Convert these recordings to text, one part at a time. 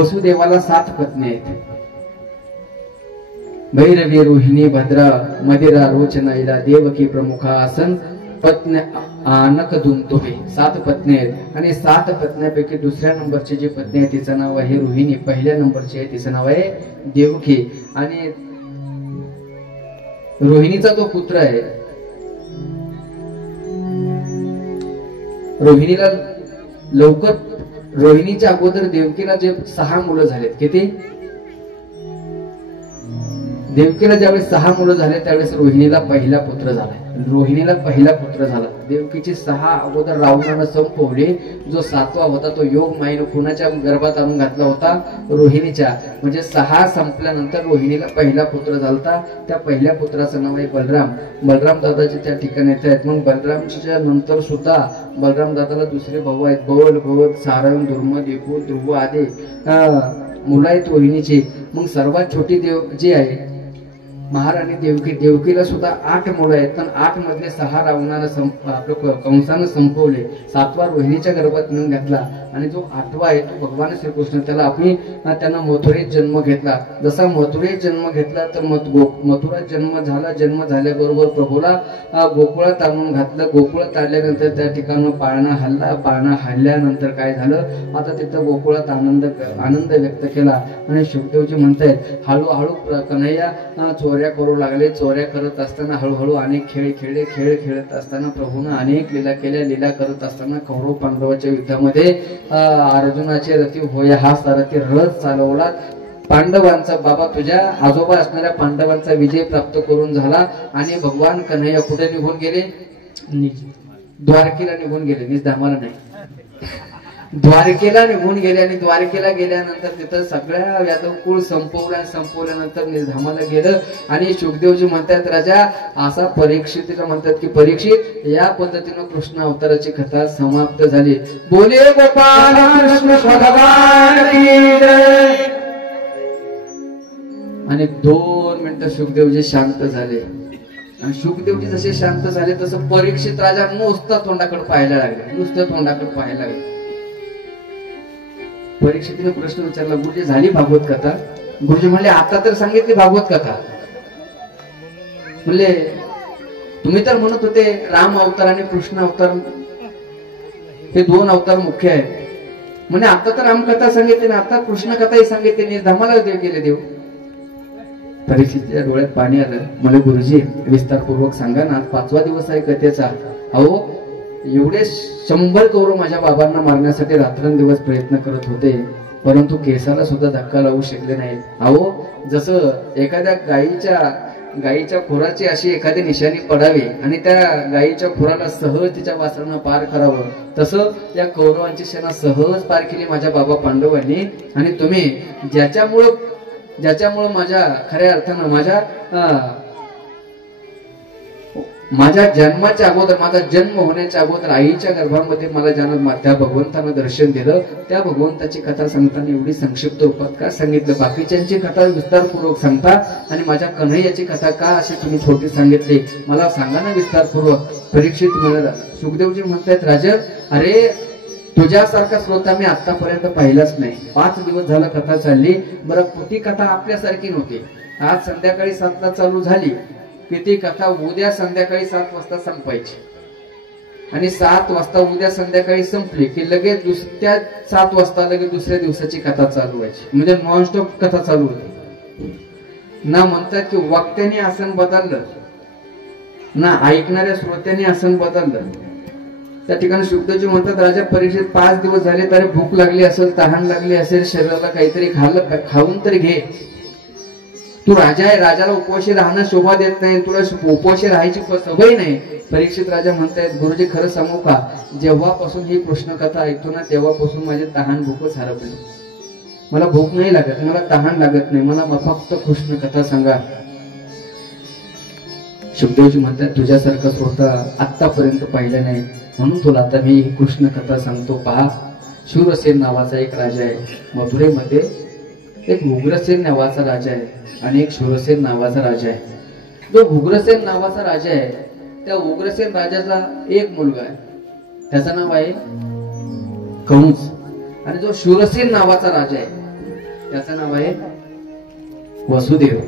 वसुदेवाला 7 पत्नी आहेत. भैरवी, रोहिणी, भद्रा, मदिरा, रोचना, इला, देवकी प्रमुखा आसन पत्नी आनक दुंतोबे. 7 पत्नी आहेत आणि 7 पत्न्यापैकी दुसऱ्या नंबरची जी पत्नी आहे तिचं नाव आहे रोहिणी. पहिल्या नंबरची आहे तिचं नाव आहे देवकी. आणि रोहिणीचा जो पुत्र आहे, रोहिणीला लवकर, रोहिणीच्या अगोदर देवकीला जे 6 मुलं झालेत. किती? देवकीला ज्यावेळेस 6 मुलं झाले त्यावेळेस रोहिणीला पहिला पुत्र झाला. रोहिणीला पहिला पुत्र झाला. देवकीची 6 अगोदर रावणानं संपवली. जो 7वा होता तो योग मायेनं कुणाच्या गर्भात आणून घातला होता? रोहिणीच्या. म्हणजे 6 संपल्यानंतर रोहिणीला पहिला पुत्र झालता. त्या पहिल्या पुत्राचं नाव आहे बलराम. बलराम दादाचे त्या ठिकाणी येत आहेत. मग बलरामच्या नंतर सुद्धा बलराम दादाला दुसरे भाऊ आहेत. बल, भगवत, सारंग, दुर्मद, एकूण, ध्रुव आदी मुलं आहेत रोहिणीची. मग सर्वात छोटी देव जी आहे महाराणी देवकी, देवकीला सुद्धा 8 मुलं आहेत. पण 8 मधले 6 रावणानं आपलं कंसानं संपवले. 7वा रोहिणीच्या गर्भात नेऊन घातला आणि जो 8वा आहे तो भगवान श्रीकृष्ण. त्यांना मथुरेत जन्म घेतला. जसा मथुरेत जन्म घेतला तर मथुरात जन्म झाला. जन्म झाल्याबरोबर प्रभूला गोकुळात आणून घातलं. गोकुळात आणल्यानंतर त्या ठिकाणी पाळणा हल्ला. पाळणा हल्ल्यानंतर काय झालं? आता तिथं गोकुळात आनंद व्यक्त केला. आणि शुकदेवजी म्हणतायत हळूहळू कन्हैया चोऱ्या करू लागले. चोऱ्या करत असताना हळूहळू अनेक खेळ खेळत असताना प्रभूनं अनेक लीला केल्या. लीला करत असताना कौरव पांडवाच्या युद्धामध्ये अर्जुनाचे रथी होय हा सारथी रथ चालवला. पांडवांचा बाबा तुझ्या आजोबा असणाऱ्या पांडवांचा विजय प्राप्त करून झाला. आणि भगवान कन्हैया कुठे निघून गेले? द्वारकेला निघून गेले. निजधामाला नाही, द्वारकेला निघून गेले. आणि द्वारकेला गेल्यानंतर तिथं सगळ्या यादव कुळ संपवल्यानंतर निधामाला गेलं. आणि शुकदेवजी म्हणतात राजा असा परीक्षितीला म्हणतात की परीक्षित या पद्धतीनं कृष्ण अवताराची कथा समाप्त झाली. बोले गोपाल कृष्ण भगवान की जय. आणि 2 मिनिटं शुकदेवजी शांत झाले. आणि शुकदेवजी जसे शांत झाले तसं परीक्षित राजा नुसतं तोंडाकडे पाहायला लागले. परीक्षितीने प्रश्न विचारला, गुरुजी झाली भागवत कथा? गुरुजी म्हणले आता तर सांगितली भागवत कथा. म्हणले तुम्ही तर म्हणत होते राम अवतार आणि कृष्ण अवतार हे 2 अवतार मुख्य आहेत. म्हणजे आता तर राम कथा सांगितली ना, आता कृष्ण कथाही सांगितली. धमाला गेले देव. परीक्षितीच्या डोळ्यात पाणी आलं. म्हणजे गुरुजी विस्तारपूर्वक सांगा ना, 5वा दिवस आहे कथेचा. अहो एवढे 100 कौरव माझ्या बाबांना मारण्यासाठी रात्रंदिवस प्रयत्न करत होते, परंतु केसाला सुद्धा धक्का लावू शकले नाही. अहो जसं एखाद्या गायीच्या खुराची अशी एखादी निशाणी पडावी आणि त्या गायीच्या खुराला सहज तिच्या वासरानं पार करावं, तसं या कौरवांची सेना सहज पार केली माझ्या बाबा पांडवांनी. आणि तुम्ही ज्याच्यामुळं माझ्या खऱ्या अर्थानं माझ्या जन्माच्या अगोदर, माझा जन्म होण्याच्या अगोदर आईच्या गर्भामध्ये मला ज्यानं त्या भगवंतानं दर्शन दिलं, त्या भगवंताची कथा सांगताना एवढी संक्षिप्त रूपात का सांगितलं? बाकीच्यांची कथा विस्तारपूर्वक सांगता आणि माझ्या कन्हैयाची कथा का अशी तुम्ही छोटी सांगितली? मला सांगा ना विस्तारपूर्वक. परीक्षित म्हणाला. सुखदेवजी म्हणतायत राजा अरे तुझ्यासारखा श्रोता मी आतापर्यंत पाहिलाच नाही. 5 दिवस झाला कथा चालली. बरं ती कथा आपल्यासारखी नव्हती. आज संध्याकाळी 7ला चालू झाली की ती कथा उद्या संध्याकाळी 7 वाजता संपायची. आणि 7 वाजता उद्या संध्याकाळी संपली की लगेच त्या 7 वाजता लगेच दुसऱ्या दिवसाची कथा चालू व्हायची. म्हणजे नॉनस्टॉप कथा चालू होती. ना म्हणतात की वक्त्याने आसन बदललं, ना ऐकणाऱ्या श्रोत्याने आसन बदललं. त्या ठिकाणी शुद्धजी म्हणतात राजा परीक्षित 5 दिवस झाले तरी भूक लागली असेल, तहान लागली असेल, शरीराला काहीतरी खाऊन तरी घे. तू राजा आहे, राजाला उपवाशी राहणं शोभा देत नाही, तुला उपवाशी राहायची सवय नाही. परीक्षित राजा म्हणतायत गुरुजी खरं सांगू का, जेव्हापासून ही कृष्ण कथा ऐकतो ना तेव्हापासून माझे तहान भूकच हरपली. मला भूक नाही लागत, मला तहान लागत नाही, मला फक्त कृष्ण कथा सांगा. शुद्धजी म्हणतात तुझ्यासारखा श्रोता आतापर्यंत पाहिलं नाही, म्हणून तुला आता मी ही कृष्ण कथा सांगतो. पहा, शूरसेन नावाचा एक राजा आहे. मथुरेमध्ये एक उग्रसेन नावाचा राजा आहे आणि एक शूरसेन नावाचा राजा आहे. जो उग्रसेन नावाचा राजा आहे त्या उग्रसेन राजाचा एक मुलगा आहे, त्याचं नाव आहे कंस. आणि जो शूरसेन नावाचा राजा आहे त्याचं नाव आहे वसुदेव.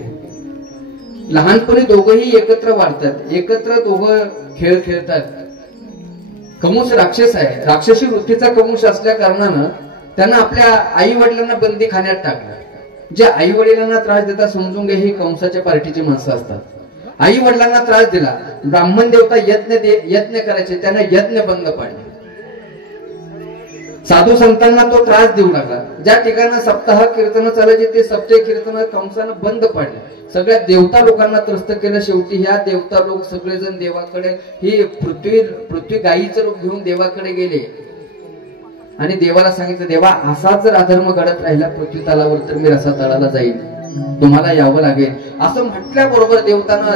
लहानपणी दोघंही एकत्र वाढतात, एकत्र दोघं खेळ खेळतात. कंस राक्षस आहे, राक्षसी वृत्तीचा कंस असल्या कारणानं त्यांना आपल्या आई वडिलांना बंदी खाण्यात टाकलं. जे आई वडिलांना त्रास देतात समजून घे, ही कंसाच्या पार्टीची माणसं असतात. आई वडिलांना त्रास दिला, ब्राह्मण देवता यज्ञ करायचे, त्यांना यज्ञ बंद पाडले. साधू संतांना तो त्रास देऊ लागला. ज्या ठिकाणी सप्ताह कीर्तन चालायचे ते सप्ताह कीर्तन कंसानं बंद पाडले. सगळ्या देवता लोकांना त्रस्त केलं. शेवटी ह्या देवता लोक सगळेजण देवाकडे, ही पृथ्वी गायीचं रूप घेऊन देवाकडे गेले आणि देवाला सांगितलं, देवा असाच जर अधर्म घडत राहिला पृथ्वी तलावर तर मी रसा तळाला जाईल, तुम्हाला यावं लागेल. असं म्हटल्याबरोबर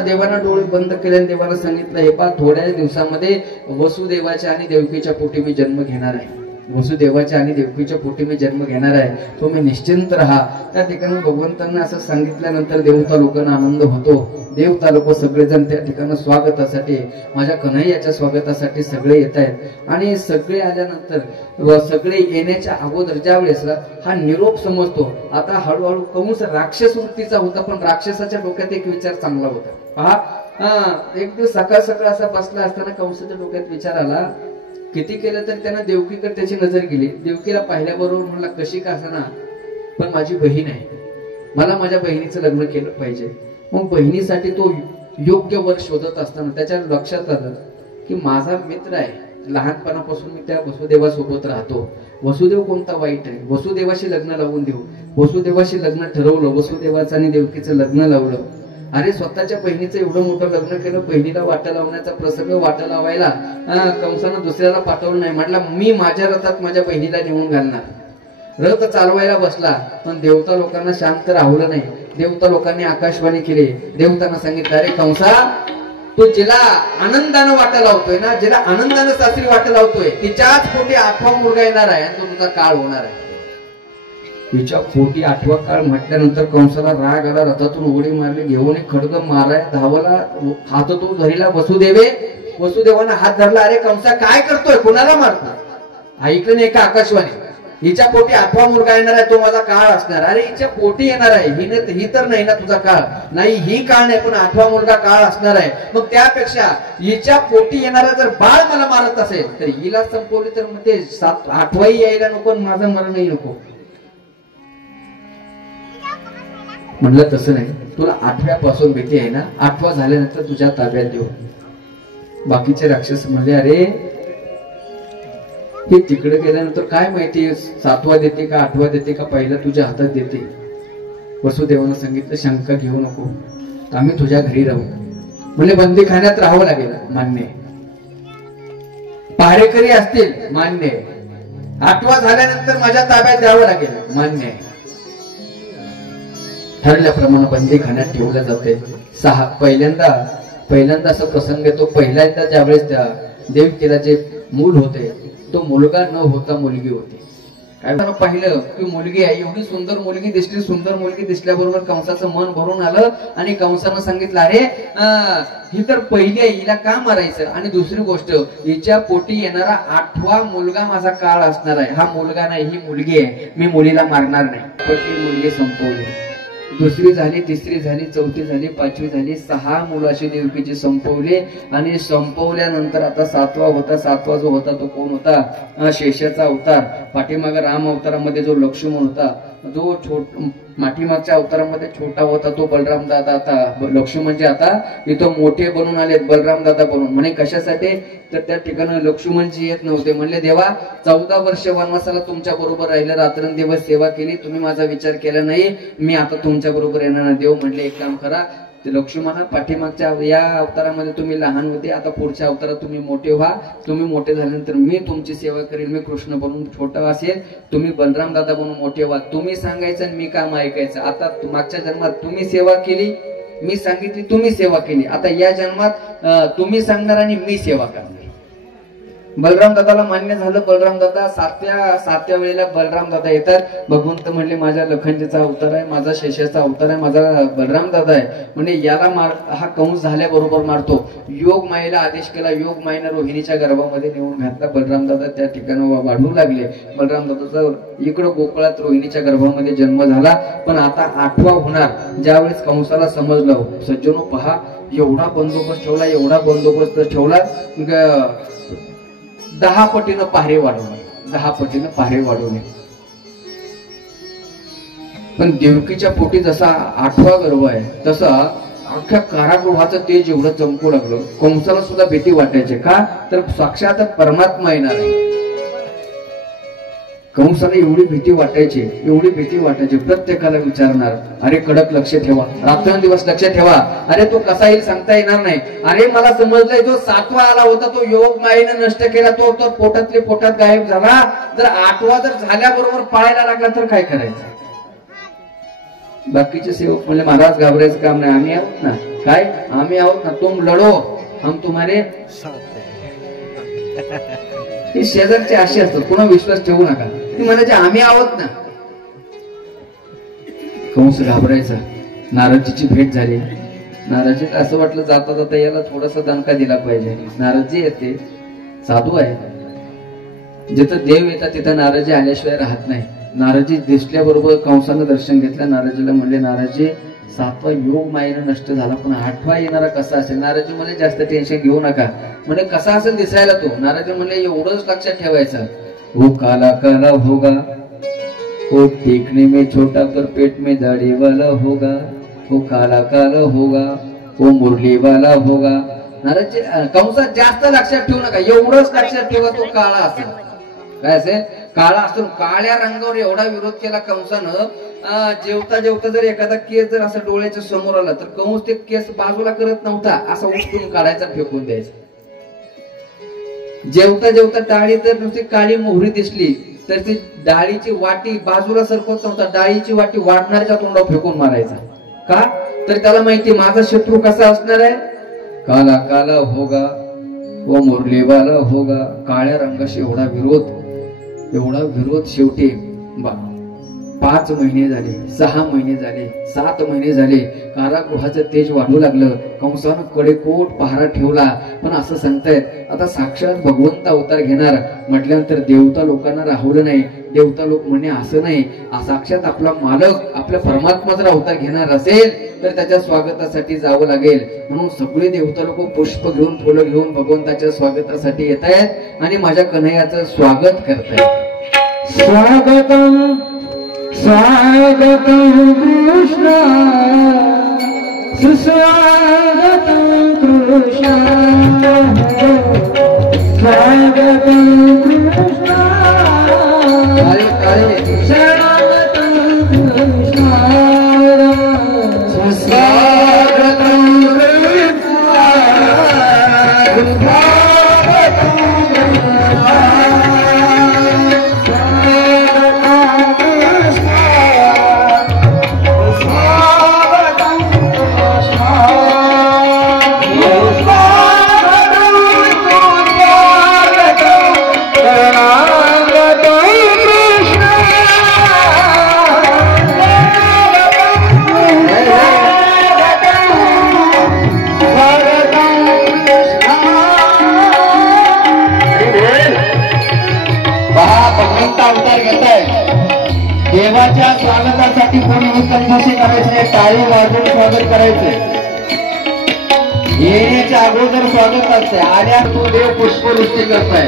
देवानं डोळे बंद केले आणि देवाला सांगितलं, हे पा थोड्या दिवसामध्ये वसुदेवाच्या आणि देवकीच्या पोटी मी जन्म घेणार आहे. वसुदेवाच्या आणि देवकीच्या पोटी मी जन्म घेणार आहे, तुम्ही निश्चिंत राहा. त्या ठिकाणी भगवंतांना असं सांगितल्यानंतर देवता लोकांना आनंद होतो. देवता लोक सगळेजण त्या ठिकाणी स्वागतासाठी, माझ्या कन्हैयाच्या स्वागतासाठी सगळे येत आहेत. आणि सगळे आल्यानंतर सगळे येण्याच्या अगोदर ज्या वेळेस हा निरोप समजतो, आता हळूहळू कंस राक्षस वृत्तीचा होता, पण राक्षसाच्या डोक्यात एक विचार चांगला होता. पहा, एक दिवस सकाळ सकाळ असा बसला असताना कंसाच्या डोक्यात विचार आला. किती केलं तर त्यांना देवकीकडे त्याची नजर गेली. देवकीला पाहिल्याबरोबर म्हणला, कशी का असना पण माझी बहीण आहे, मला माझ्या बहिणीचं लग्न केलं पाहिजे. मग बहिणीसाठी तो योग्य वर शोधत असताना त्याच्या लक्षात आलं की माझा मित्र आहे, लहानपणापासून मी त्या वसुदेवासोबत राहतो. वसुदेव कोणता वाईट आहे, वसुदेवाशी लग्न लावून देऊ. वसुदेवाशी लग्न ठरवलं, वसुदेवाचं आणि देवकीचं लग्न लावलं. अरे स्वतःच्या बहिणीचं एवढं मोठं लग्न केलं, बहिणीला वाटा लावण्याचा प्रसंग, वाटा लावायला कंसानं दुसऱ्याला पाठवलं नाही. म्हटलं, मी माझ्या रथात माझ्या बहिणीला नेऊन घालणार. रथ चालवायला बसला, पण देवता लोकांना शांत राहवलं नाही. देवता लोकांनी आकाशवाणी केली. देवतांना सांगितलं, अरे कंसा, तू जिला आनंदानं वाटा लावतोय ना, जिला आनंदानं सासरी वाटा लावतोय, तिच्याच पोटी 8वा मुलगा येणार आहे आणि तो तुझा काळ होणार आहे. तिच्या पोटी 8वा काळ म्हटल्यानंतर कंसाला राग आला. रथातून उडी मारली, घेऊन खडग माराय धावला. हात तो धरीला वसुदेवानं हात धरला. अरे कंसा काय करतोय, कोणाला मारतो? ऐकलं नाही का आकाशवाणी? हिच्या पोटी 8वा मुलगा येणार आहे, तो माझा काळ असणार. अरे हिच्या पोटी येणार आहे, ही तर नाही ना तुझा काळ? नाही, ही काळ नाही, पण 8वा मुलगा काळ असणार आहे. मग त्यापेक्षा हिच्या पोटी येणारा जर बाळ मला मारत असेल तर हिला संपवली तर मग ते 8वाही यायला नको, माझं मरणही नको. म्हणलं, तसं नाही, तुला 8व्यापासून भीती आहे ना, 8वा झाल्यानंतर तुझ्या ताब्यात देऊ. बाकीचे राक्षस म्हणले, अरे हे तिकडे गेल्यानंतर काय माहिती 7वा देते का 8वा देते का पहिला तुझ्या हातात देते. वसुदेवानं सांगितलं, शंका घेऊ नको, आम्ही तुझ्या घरी राहू. म्हणजे बंदीखान्यात राहावं लागेल, मान्य. पहारेकरी असतील, मान्य. 8वा झाल्यानंतर माझ्या ताब्यात द्यावं लागेल, मान्य. ठरल्याप्रमाणे बंदीखान्यात ठेवलं जाते. पहिल्यांदा असा प्रसंग येतो. पहिल्यांदा ज्यावेळेस त्या देवकीला जे मूल होते, तो मुलगा न होता मुलगी होती. काय पाहिलं की मुलगी आहे, एवढी सुंदर मुलगी दिसली. सुंदर मुलगी दिसल्याबरोबर कंसाचं मन भरून आलं आणि कंसानं सांगितलं, अरे ही तर पहिली आहे, हिला का मारायचं? आणि दुसरी गोष्ट, हिच्या पोटी येणारा 8वा मुलगा माझा काळ असणार आहे. हा मुलगा नाही, ही मुलगी आहे, मी मुलीला मारणार नाही. पण ती मुलगी संपवली. 2री झाली, 3री झाली, 4थी झाली, 5वी झाली. 6 मुलाशी देवकीची संपवली. आणि संपवल्यानंतर आता 7वा होता. 7वा जो होता तो कोण होता? शेषाचा अवतार. पाठीमागे राम अवतारामध्ये जो लक्ष्मण होता, जो पाठीमागच्या अवतारामध्ये छोटा होता तो बलराम दादा. आता लक्ष्मणचे आता इथं मोठे बनून आले, बलराम दादा बनून. म्हणे कशासाठी? तर त्या ठिकाणी लक्ष्मणजी येत नव्हते. म्हणले, देवा 14 वर्ष वनवासाला तुमच्या बरोबर राहिलं, रात्रंदिवस सेवा केली, तुम्ही माझा विचार केला नाही, मी आता तुमच्या बरोबर येणार. देव म्हणले, एक काम करा, लक्ष्मणा पाठीमागच्या या अवतारामध्ये तुम्ही लहान होते, आता पुढच्या अवतारात तुम्ही मोठे व्हा. तुम्ही मोठे झाल्यानंतर मी तुमची सेवा करेल. मी कृष्ण बनून छोटा असेल, तुम्ही बलराम दादा बनून मोठे व्हा. तुम्ही सांगायचं आणि मी काम ऐकायचं. आता मागच्या जन्मात तुम्ही सेवा केली, मी सांगितली, तुम्ही सेवा केली. आता या जन्मात तुम्ही सांगणार आणि मी सेवा करणार. बलराम दादाला मान्य झालं. बलराम दादा सातव्या वेळेला बलराम दादा येतात. भगवंत म्हणले माझ्या लखनजीचा अवतार आहे, माझा शेषाचा अवतार आहे, माझा बलराम दादा आहे. म्हणजे याला हा कंस झाल्याबरोबर मारतो. योग मायेला आदेश केला. योग मायेनं रोहिणीच्या गर्भामध्ये नेऊन घातला. बलराम दादा त्या ठिकाणी वाढू लागले. बलराम दादाचा इकडं गोकुळात रोहिणीच्या गर्भामध्ये जन्म झाला. पण आता 8वा होणार. ज्यावेळेस कंसाला समजलं, सज्जनो पहा एवढा बंदोबस्त ठेवला, एवढा बंदोबस्त ठेवला, 10 पटीनं पहारे वाढवणे, 10 पटीनं पहारे वाढवणे. पण देवकीच्या पोटी जसा 8वा गर्भ आहे तसा अख्ख्या कारागृहाचं तेज एवढं चमकू लागलं. कंसाला सुद्धा भीती वाटायची. का तर साक्षात परमात्मा येणार आहे. कंसाला एवढी भीती वाटायची, प्रत्येकाला विचारणार, अरे कडक लक्ष ठेवा, रात्रंदिवस लक्ष ठेवा. अरे तो कसा येईल सांगता येणार नाही. अरे मला समजलंय, जो 7वा आला होता तो योग मायेनं नष्ट केला, तो पोटात गायब झाला. जर 8वा जर झाल्याबरोबर पाळायला लागला तर काय करायचं. बाकीचे सेवक म्हणले महाराज घाबरायचं काम नाही, आम्ही आहोत ना. काय आम्ही आहोत ना, तुम लढो हम तुम्हारे हे शेजारचे असे असतात, पुन्हा विश्वास ठेवू नका. ती म्हणायचे आम्ही आहोत ना. कंस घाबरायचा. नारदजीची भेट झाली. नारदजीला असं वाटलं जाता जाता याला थोडासा दणका दिला पाहिजे. नारदजी येते, साधू आहे. जिथं देव येतात तिथं नारदजी आल्याशिवाय राहत नाही. नारदजी दिसल्याबरोबर कंसानं दर्शन घेतलं. नारदजीला म्हणले, नारदजी 7वा योग मायेनं नष्ट झाला, पण 8वा येणारा कसा असेल. नारदजी म्हणले जास्त टेन्शन घेऊ नका. म्हणजे कसा असेल दिसायला तो. नारदजी म्हणले एवढंच लक्षात ठेवायचं, वो काला काला होगा, वो देखने में छोटा पर पेट में दाढ़ी वाला होगा, वो काला काला होगा, वो मुरली वाला होगा. नारदजी कंसात जास्त लक्षात ठेवू नका, एवढंच लक्षात ठेवा तो काळा असेल. काय असेल, काळा असतो. काळ्या रंगावर एवढा विरोध केला कंसानं. जेवता जेवता जर एखादा केस जर असं डोळ्याच्या समोर आला तर कंस ते केस बाजूला करत नव्हता, असा उचलून काढायचा, फेकून द्यायचा. जेवता जेवता डाळी जर नुसती काळी मोहरी दिसली तर ती डाळीची वाटी बाजूला सरकवत नव्हता, डाळीची वाटी वाढणाऱ्याच्या तोंडावर फेकून मारायचा. का तर त्याला माहिती माझा शत्रू कसा असणार आहे. काला काला होगा, वो मुरली वाला होगा. काळ्या रंगाशी एवढा विरोध शेवटी 5 महिने झाले, 6 महिने झाले, 7 महिने झाले. कारागृहाचं तेज वाढू लागलं. कंसानं कडेकोट पहारा ठेवला. पण असं सांगतायत आता साक्षात भगवंत अवतार घेणार म्हटल्यानंतर देवता लोकांना राहवलं नाही. देवता लोक म्हणे असं नाही, साक्षात आपला मालक आपल्या परमात्मा जर अवतार घेणार असेल तर त्याच्या स्वागतासाठी जावं लागेल. म्हणून सगळे देवता लोक पुष्प घेऊन, फुलं घेऊन भगवंताच्या स्वागतासाठी येत आहेत आणि माझ्या कन्हैयाचं स्वागत करतायत. स्वागतम स्वागतम कृष्ण, सुस्वागतम कृष्ण, स्वागतम कृष्ण, शरणागतम कृष्ण, सुस्वागतम देवाच्या स्वागतासाठी कोणी कंजूसी करायचे, टाळी वाजवून स्वागत करायचे. येण्याच्या अगोदर स्वागत असते, आल्या तो देव पुष्पवृष्टी करताय.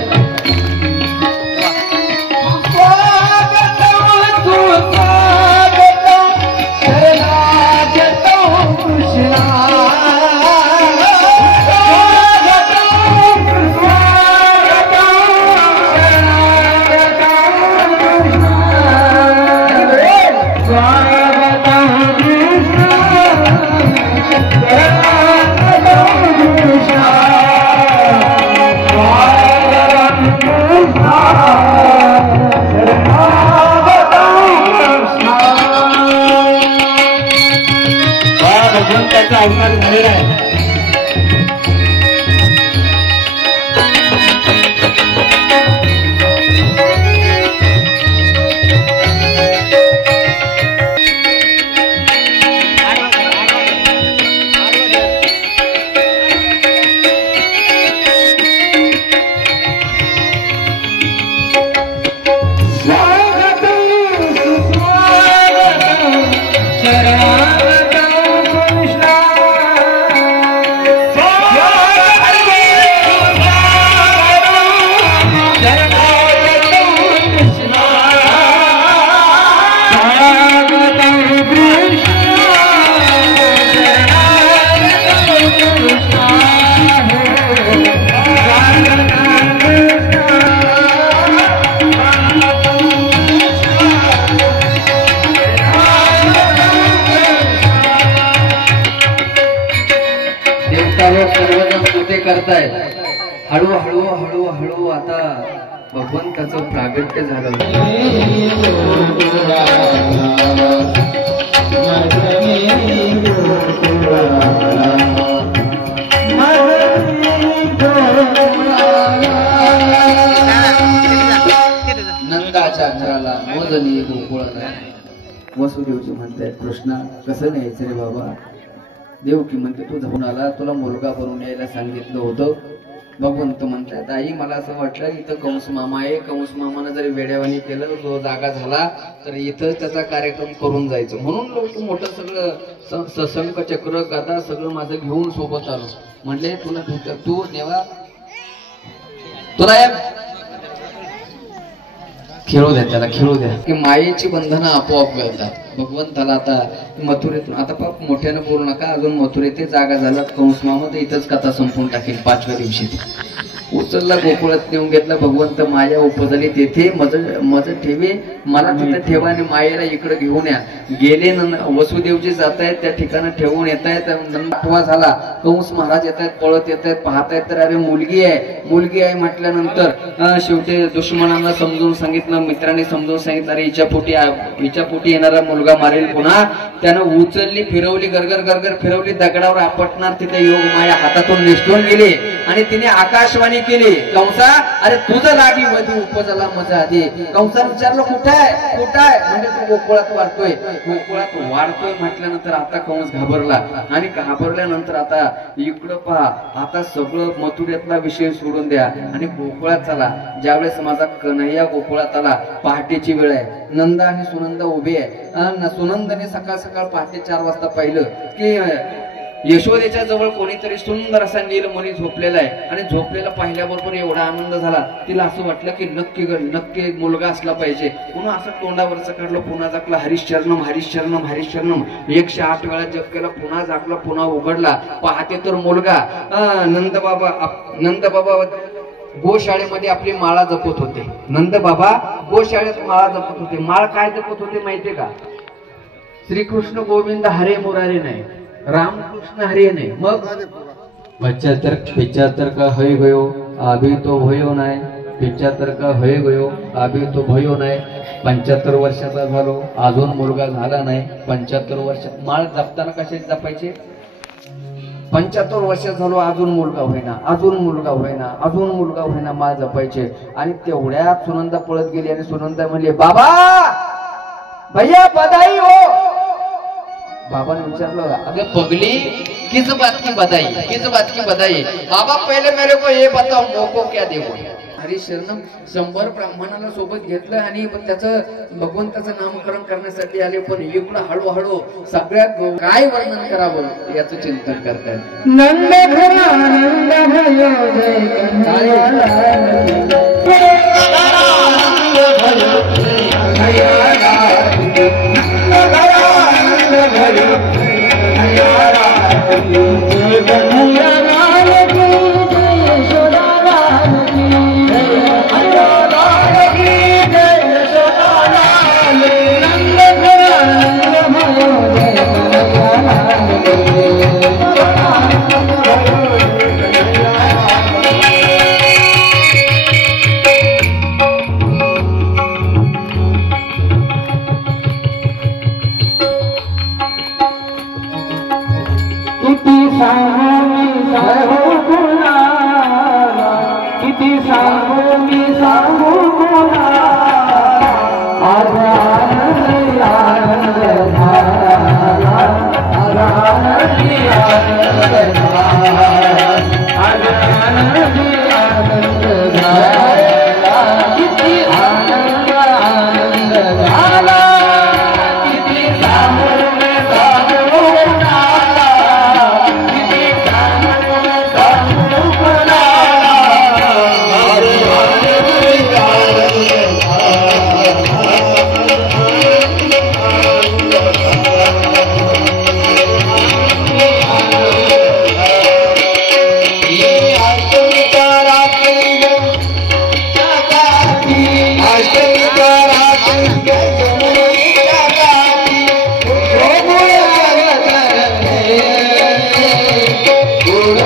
सर्वजण स्तुती करतायत. हळूहळू हळूहळू आता भगवंताचं प्रागट्य झालं. नंदाच्या घराला मोजनी गोकुळाला. वसुदेवजी म्हणतायत कृष्णा कसं न्यायचं रे बाबा. देवकी म्हणते तू जाऊन आला, तुला मुलगा बनवून यायला सांगितलं होतं. भगवंत म्हणतात आई मला असं वाटलं इथं कंस मामा आहे, कंस मामानं जरी वेड्यावानी केलं जो जागा झाला तर इथं त्याचा कार्यक्रम करून जायचं म्हणून लोक मोठं सगळं सशंक चक्र गदा सगळं माझं घेऊन सोबत आलो. म्हणले तुला तू देवा तुला खेळू द्या, त्याला खेळू द्या की मायेची बंधनं आपोआप मिळतात. भगवंताला आता मथुरेतून आता पाप मोठ्यानं बोलू नका, अजून मथुरेत जागा झाला कंस मामा तर इथंच कथा संपून टाकेल. 5व्या दिवशी उचलला गोकुळात नेऊन घेतला. भगवंत माया उपजली तेथे मज ठेवे, मला तिथे ठेवा आणि मायेला इकडे घेऊन या. गेले वसुदेवजी जात आहेत त्या ठिकाणी ठेवून येत आहेत. 8वा झाला. कंस महाराज येत आहेत, पळत येत आहेत, पाहतायत तर अरे मुलगी आहे म्हटल्यानंतर शेवटी दुश्मनांना समजून सांगितलं, मित्रांनी समजून सांगितलं अरे हिच्या पोटी येणारा मुलगा मारेल पुन्हा. त्यानं उचलली, फिरवली, गरगर गरगर फिरवली, दगडावर आपटणार तिथे योग माया हातातून निसटून गेली आणि तिने आकाशवाणी केली कंसा अरे तुझं लागी मध्ये उपजला मजा आधी. कंसा विचारलं कुठं आहे म्हणजे तू गोकुळात वाढतोय म्हटल्यानंतर आता कंस घाबरला आणि घाबरल्यानंतर आता इकडं पहा, आता सगळं मथुरेतला विषय सोडून द्या आणि गोकुळात चला. ज्यावेळेस माझा कन्हैया गोकुळात आला, पहाटेची वेळ आहे, नंदा आणि सुनंदा उभी आहे. सुनंदाने सकाळ सकाळ पहाटे 4 वाजता पाहिलं की यशोदेच्या जवळ कोणीतरी सुंदर असा नीलमणी झोपलेला आहे आणि झोपलेला पाहिल्याबरोबर एवढा आनंद झाला तिला असं वाटलं की नक्की मुलगा असला पाहिजे. पुन्हा असं तोंडावरचं काढलं, पुन्हा जागला हरिश्चरणम हरिश्चरणम हरिश्चरणम 108 वेळा जप केला, पुन्हा जागला, पुन्हा उघडला, पाहते तर मुलगा. नंदबाबा गोशाळेमध्ये आपली माळा जपत होते. नंदबाबा गोशाळेत माळा जपत होते. माळ काय जपत होते माहितीये का? श्रीकृष्ण गोविंद हरे मुरारे नाही, रामकृष्ण हरे नाही. मग 75 का होय गयो अभी तो भयो नाही, 75 का होय गयो अभी तो भयो नाही. 75 वर्षाचा झालो अजून मुलगा झाला नाही. 75 वर्ष माळ जपताना कशाची जपायचे? 75 वर्ष झालो अजून मुलगा होईना माळ जपायचे. आणि तेवढ्यात सुनंदा पळत गेली आणि सुनंदा म्हणली बाबा भैया बधाई हो. बाबाने विचारलं अगे पगली किस बात की बधाई? बाबा पहिले मेरे को ये बताओ मोको क्या देवो. हरिशरणम 100 ब्राह्मणाला सोबत घेतलं आणि त्याचं भगवंताचं नामकरण करण्यासाठी आले. पण इकडं हळूहळू सगळ्यात काय वर्णन करावं याचं चिंतन करतायत. नंद घरा नंद भयो जय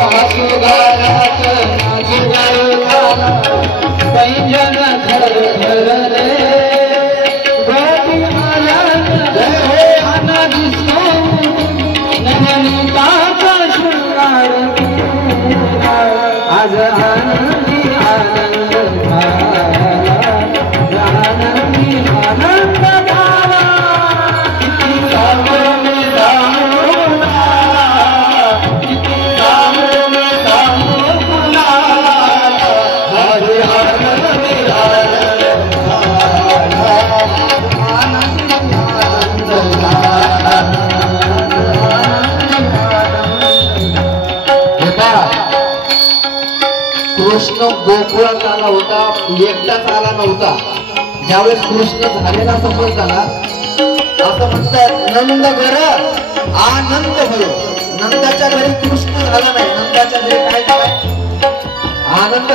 हसू गालात नाचू गाला पैंजन धर रे गोपी माला जय हो आना दिसतो नवनीताचा शृंगार आज आनंदी आनंद झाला आनंदी आनंद झाला कृष्ण गोकुळात आला होता, एकटाच आला नव्हता. ज्यावेळेस कृष्ण झालेला समज झाला असं म्हणतात नंद घर आनंद भयो. नंदाच्या घरी कृष्ण झाला नाही, नंदाच्या घरी काय झालं आनंद.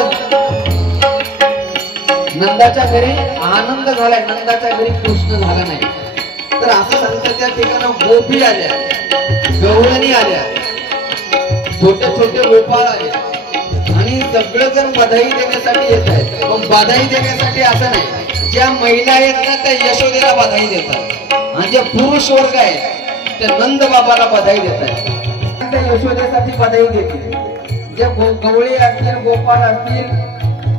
नंदाच्या घरी आनंद झालाय, नंदाच्या घरी कृष्ण झाला नाही. तर असं सांगतात त्या ठिकाणी गोपी आल्या, गवळणी आल्या, छोटे छोटे गोपाळ आले आणि सगळं जण बधाई देण्यासाठी येत आहेत. पण बधाई देण्यासाठी असं नाही, ज्या महिला आहेत ना त्या यशोदेला बधाई देतात आणि जे पुरुष वर्ग आहेत ते नंद बाबाला बधाई देतात. त्या यशोदेसाठी बधाई देतील. जे गवळी असतील गोपाळ असतील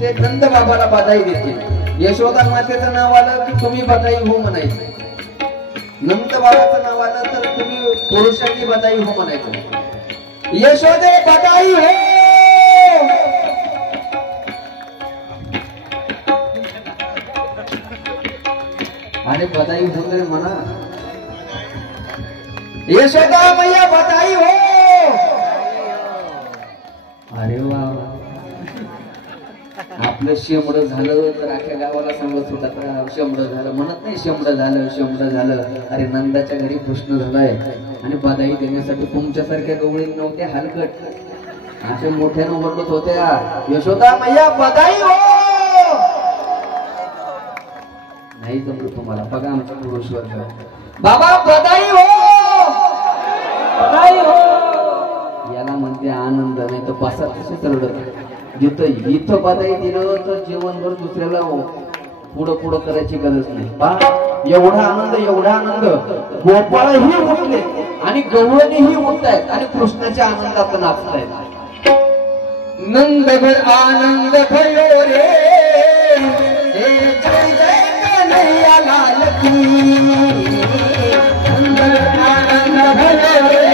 ते नंद बाबाला बधाई देतील. यशोदा मातेचं नाव आलं की तुम्ही बधाई हो म्हणायचं, नंद बाबाचं नाव आलं तर तुम्ही पुरुषांनी बधाई हो म्हणायचं. यशोदे बधाई हो. अरे बधाई होऊन रे म्हणा, यशोदा मैया बधाई हो. अरे वा, आपलं शेमड झालं तर अख्या गावाला सांगत होता शेमड झालं, म्हणत नाही शेमड झालं शेमड झालं. अरे नंदाच्या घरी कृष्ण झालाय आणि बधाई देण्यासाठी तुमच्यासारख्या गवळी नव्हत्या हलकट, अशा मोठ्यानं ओरडत होत्या यशोदा मैया बधाई हो. नाही जमलं तुम्हाला, बघा आमचा पुरुष वर्ग बाबा बधाई हो बधाई हो. याला म्हणते आनंद, नाही तर बसा तसेच रडत. जिथं इथं बधाई दिलं तर जीवनभर दुसऱ्याला पुढं पुढं करायची गरज नाही. पा एवढा आनंद एवढा आनंद, गोपाळही उठले आणि गवळणीही उठतायत आणि कृष्णाच्या आनंदात नाचतायत. नंदभर आनंद भयो रे जय जय कन्हैया लाल की. नंदभर आनंद भयो रे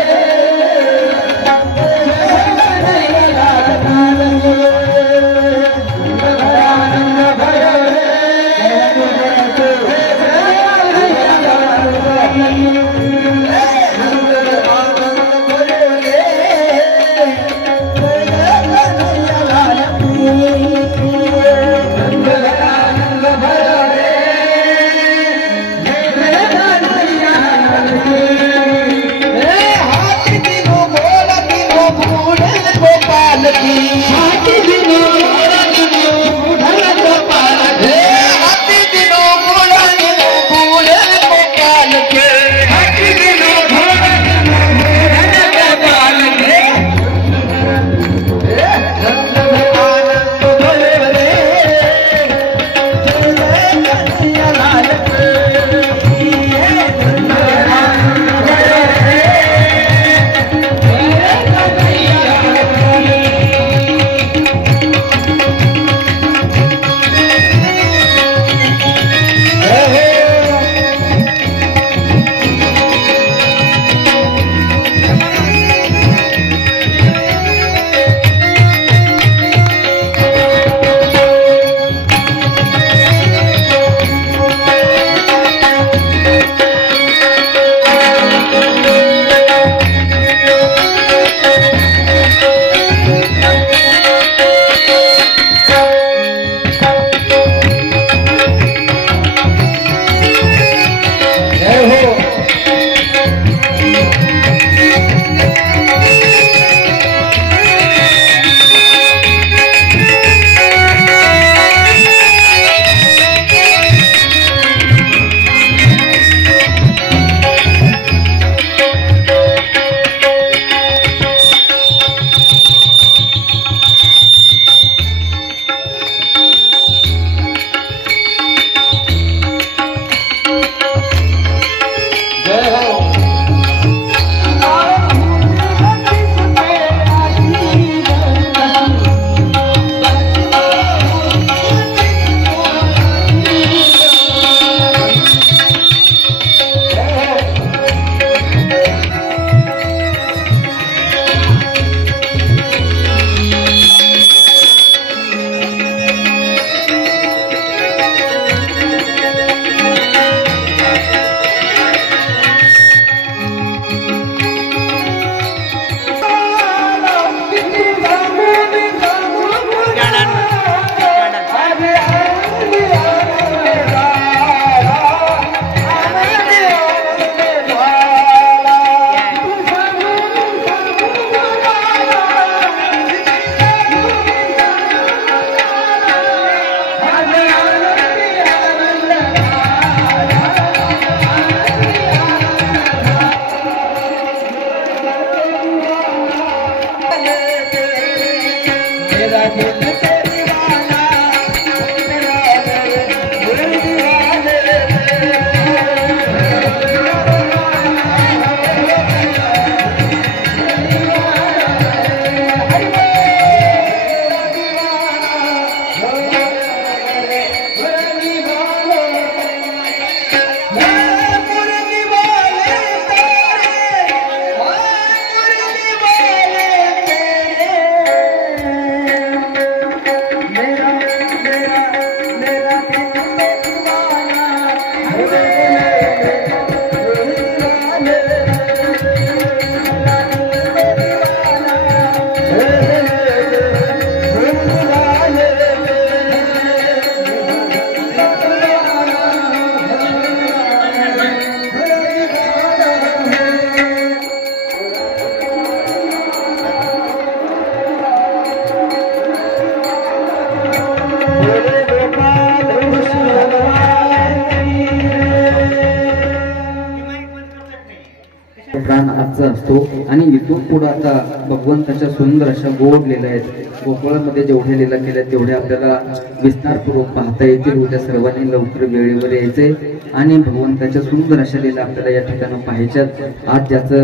आजचा असतो आणि इथून पुढे आता भगवंताच्या सुंदर अशा गोड लीला आहेत. गोकुळामध्ये जेवढ्या लीला केल्या तेवढ्या आपल्याला विस्तारपूर्वक पाहता येतील. उद्या सर्वांनी लवकर वेळेवर यायचे आणि भगवंताच्या सुंदर अशा लीला आपल्याला या ठिकाणी पाहायच्यात. आज ज्याचा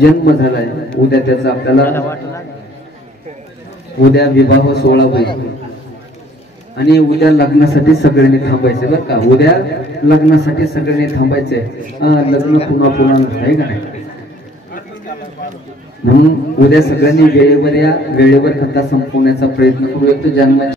जन्म झालाय उद्या त्याचा आपल्याला उद्या विवाह सोहळा होईल आणि उद्या लग्नासाठी सगळ्यांनी थांबायचे बरं का. उद्या लग्नासाठी सगळ्यांनी थांबायचे. लग्न पुन्हा आहे का नाही. म्हणून उद्या सगळ्यांनी वेळेवर या, वेळेवर कथा संपवण्याचा प्रयत्न करूया. तो जन्माची